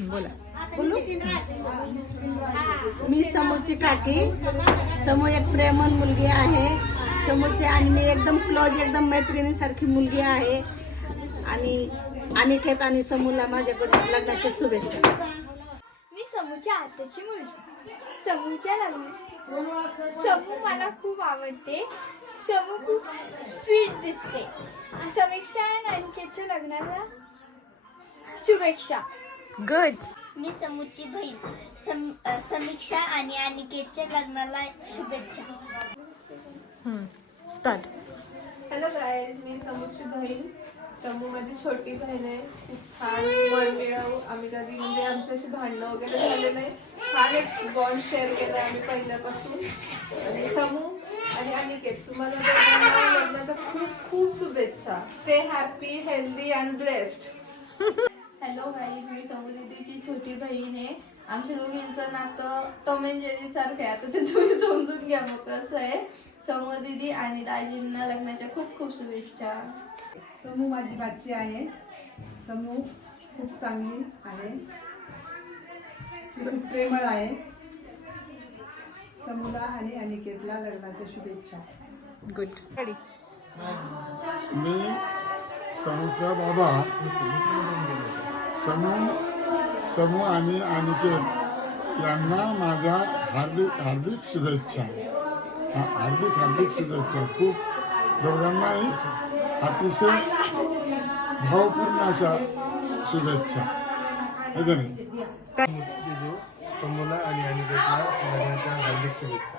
बोला. बोलू? मी समूची काकी. समू एक प्रेमळ मुलगी आहे. समूची आणि मी एकदम क्लोज, एकदम मैत्रिणीसारखी मुलगी आहे. आणि अनिकेत आणि समूला माझ्याकडून लग्नाच्या शुभेच्छा. मी समूच्या आत्याची मुलगी. समूच्या लग्न समू मला खूप आवडते. समू खूप स्वीट दिसते. समीक्षा आणि अनिकेतच्या लग्नाला शुभेच्छा. गुड. मी समूची बहीण समीक्षा आणि अनिकेतच्या लग्नाला शुभेच्छा. स्टार्ट. हॅलो गाईज, मी समूची बहीण. समू माझी छोटी बहीण आहे. खूप छान मनमिळावू. आम्ही कधी म्हणजे आमची अशी भांडणं वगैरे झाले नाही. छान एक बॉन्ड शेअर केला आम्ही पहिल्यापासून. आणि समू आणि अनिकेत, तुम्हाला दोघांना लग्नाच्या खूप खूप शुभेच्छा. Stay happy, healthy and blessed. Hello guys, मी समू दीदीची छोटी बहीण आहे. आमच्या दोघींचं नातं टॉम अँड जेरी सारखं आहे. आता ते तुम्ही समजून घ्या मग कसं आहे. समू दीदी आणि दाजींना लग्नाच्या खूप खूप शुभेच्छा. समू माझी बाची आहे. समू खूप चांगली आहे, खूप प्रेमळ आहे. समूला आणि अनिकेतला लग्नाच्या शुभेच्छा. गुड. मी समूचा बाबा. समू आणि अनिकेत यांना माझ्या हार्दिक शुभेच्छा. हार्दिक शुभेच्छा. खूप दोघांनाही अतिशय भावपूर्ण अशा शुभेच्छा. समूला आणि अनिकेतला लग्नाच्या हार्दिक शुभेच्छा.